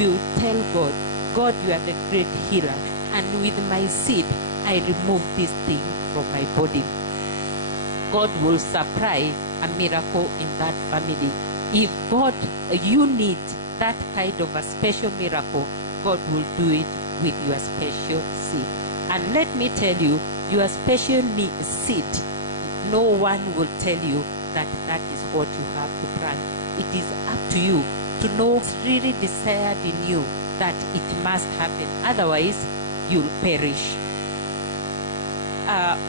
will tell God, God, you are the great healer, and with my seed, I remove this thing from my body. God will supply a miracle in that family. If God, you need that kind of a special miracle, God will do it with your special seed. And let me tell you, your special seed, no one will tell you that that is what you have to plant. It is up to you to know it's really desired in you that it must happen. Otherwise, you'll perish.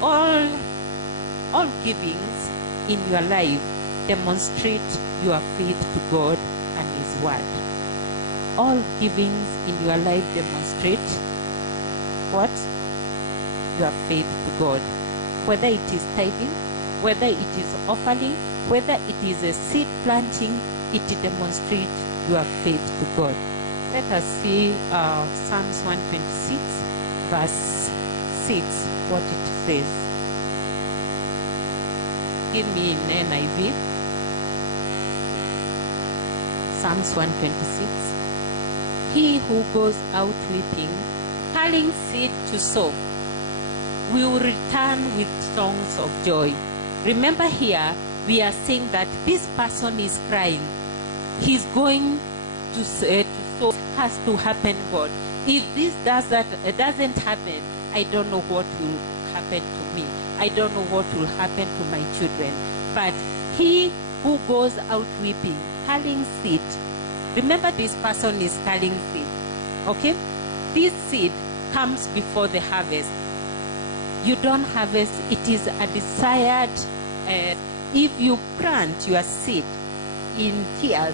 All givings in your life demonstrate your faith to God and His Word. All givings in your life demonstrate what? Your faith to God. Whether it is tithing, whether it is offering, whether it is a seed planting, it demonstrates your faith to God. Let us see Psalms 126 verse 6, what it says. Give me in NIV. Psalms 126. He who goes out weeping, carrying seed to sow, will return with songs of joy. Remember here, we are saying that this person is crying. He's going to sow. Has to happen, God. If this doesn't happen, I don't know what will happen to me. I don't know what will happen to my children. But he who goes out weeping, carrying seed. Remember, this person is carrying seed. Okay? This seed comes before the harvest. You don't harvest. It is a desired. If you plant your seed in tears,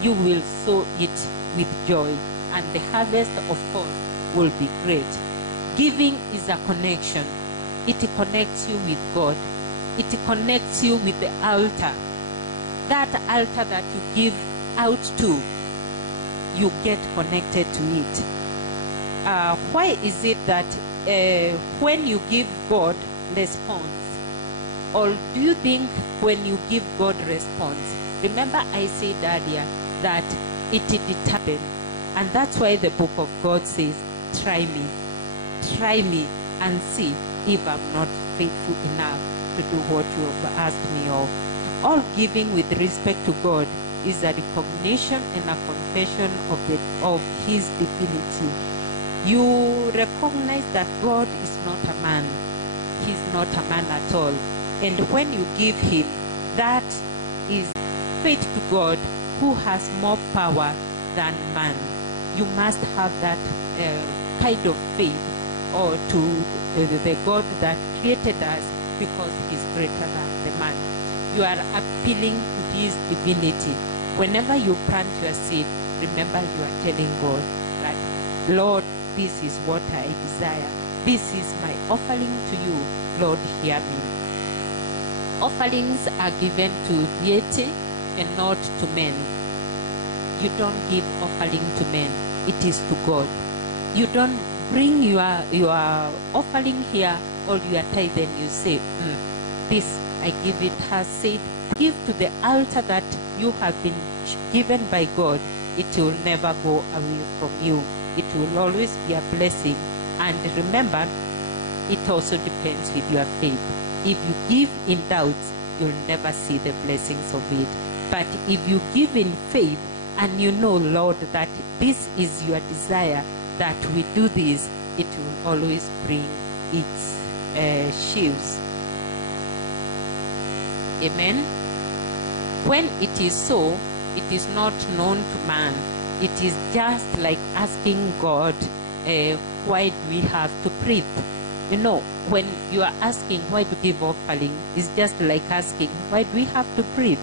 you will sow it with joy. And the harvest, of course, will be great. Giving is a connection. It connects you with God. It connects you with the altar. That altar that you give out to, you get connected to it. Why is it that when you give God response, or do you think when you give God response? Remember I said earlier that it determines, and that's why the book of God says, try me and see if I'm not faithful enough to do what you have asked me of. All giving with respect to God is a recognition and a confession of His divinity. You recognize that God is not a man. He's not a man at all. And when you give Him, that is faith to God, who has more power than man. You must have that kind of faith or to the God that created us, because He's greater than the man. You are appealing to His divinity. Whenever you plant your seed, remember you are telling God that, Lord, this is what I desire. This is my offering to you. Lord, hear me. Offerings are given to deity and not to men. You don't give offering to men. It is to God. You don't bring your offering here or your tithe and you say, this I give it, has said, give to the altar that you have been given by God. It will never go away from you. It will always be a blessing. And remember, it also depends with your faith. If you give in doubts, you'll never see the blessings of it. But if you give in faith and you know, Lord, that this is your desire, that we do this, it will always bring its sheaves. Amen. When it is so, it is not known to man. It is just like asking God, why do we have to breathe? You know, when you are asking why to give offering, it's just like asking, why do we have to breathe?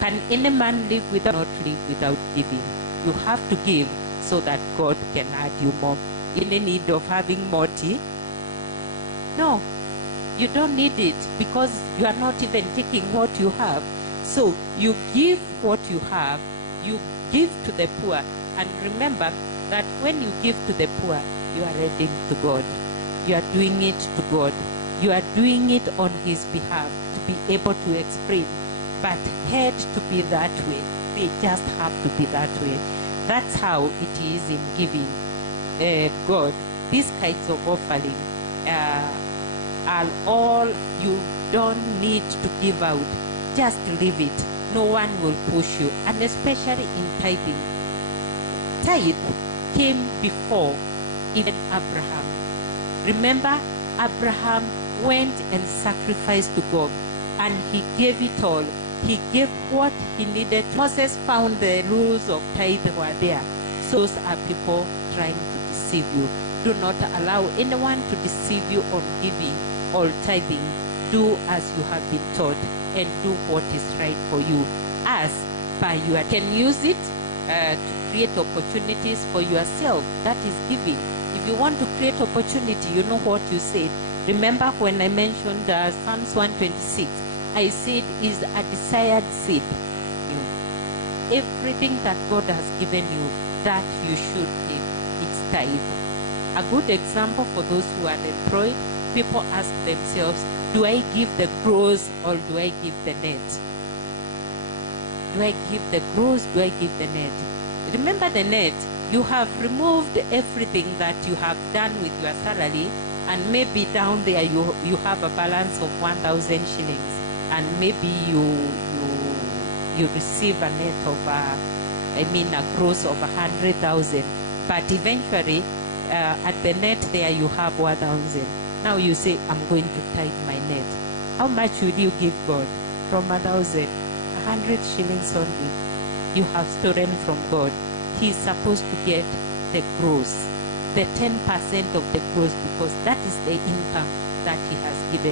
Can any man live without not live without giving? You have to give so that God can add you more. In the need of having more tea? No, you don't need it, because you are not even taking what you have. So you give what you have, you give to the poor, and remember that when you give to the poor, you are redeemed to God. You are doing it to God. You are doing it on His behalf, to be able to explain. But had to be that way. They just have to be that way. That's how it is in giving God. These kinds of offering are all you don't need to give out. Just leave it. No one will push you. And especially in tithing. Tithe came before even Abraham. Remember, Abraham went and sacrificed to God, and he gave it all. He gave what he needed. Moses found the rules of tithe were there. So those are people trying to deceive you. Do not allow anyone to deceive you on giving or tithing. Do as you have been taught and do what is right for you. As by you can use it to create opportunities for yourself. That is giving. If you want to create opportunity, you know what you said. Remember when I mentioned Psalms 126, I said is a desired seed. Everything that God has given you, that you should give, it's tithe. A good example for those who are employed, people ask themselves, do I give the gross or do I give the net? Do I give the gross? Do I give the net? Remember the net, you have removed everything that you have done with your salary, and maybe down there you have a balance of 1,000 shillings, and maybe you receive a net of a gross of 100,000, but eventually at the net there you have 1,000. Now you say, I'm going to tithe my net. How much will you give God? From 1,000, 100 shillings only. You have stolen from God. He is supposed to get the gross, the 10% of the gross, because that is the income that he has given.